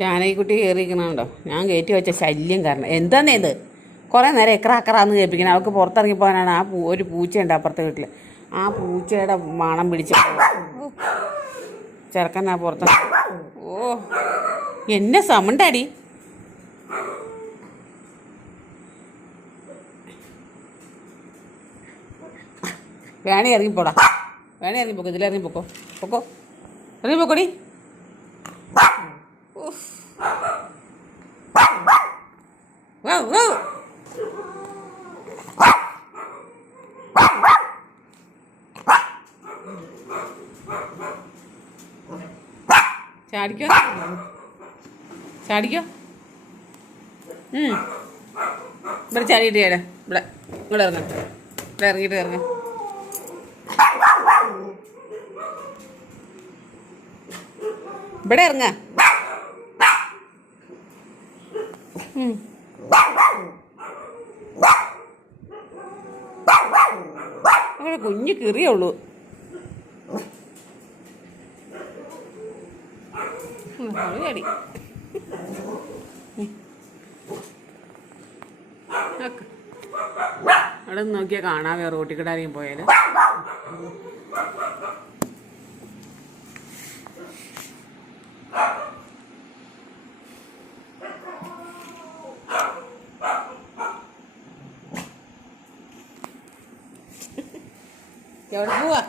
ജാനകിക്കുട്ടി കയറിയിരിക്കണുണ്ടോ? ഞാൻ കയറ്റി വെച്ച ശല്യം കാരണം. എന്താന്നേ ഇത്? കുറേ നേരം എക്രാന്ന് കേൾപ്പിക്കണം. അവൾക്ക് പുറത്തിറങ്ങി പോകാനാണ്. ഒരു പൂച്ചയുണ്ട് അപ്പുറത്തെ വീട്ടിൽ. ആ പൂച്ചയുടെ മണം പിടിച്ച് ചെറുക്കനാ പുറത്ത്. ഓ, എന്നെ സമുണ്ടാടി. വേണേ ഇറങ്ങിപ്പോടാ, വേണേ ഇറങ്ങിപ്പോക്കോ, ഇതിലിറങ്ങിപ്പോക്കോ, പൊക്കോ, ഇറങ്ങിപ്പോക്കോടി. ചാടിക്കോ, ചാടിക്കോ. ഇവിടെ ചാടിയിട്ട് ചേരാ. ഇവിടെ ഇറങ്ങാം, ഇവിടെ ഇറങ്ങിയിട്ട് ഇറങ്ങാം. ഇവിടെ ഇറങ്ങ. അവിടെ കുഞ്ഞു കീറിയുള്ളൂ. ചാടി അവിടെ നോക്കിയാൽ കാണാവേ റോട്ടിൽ കൂടെ ആരെങ്കിലും പോയാല്. എവിടെ പോവാ?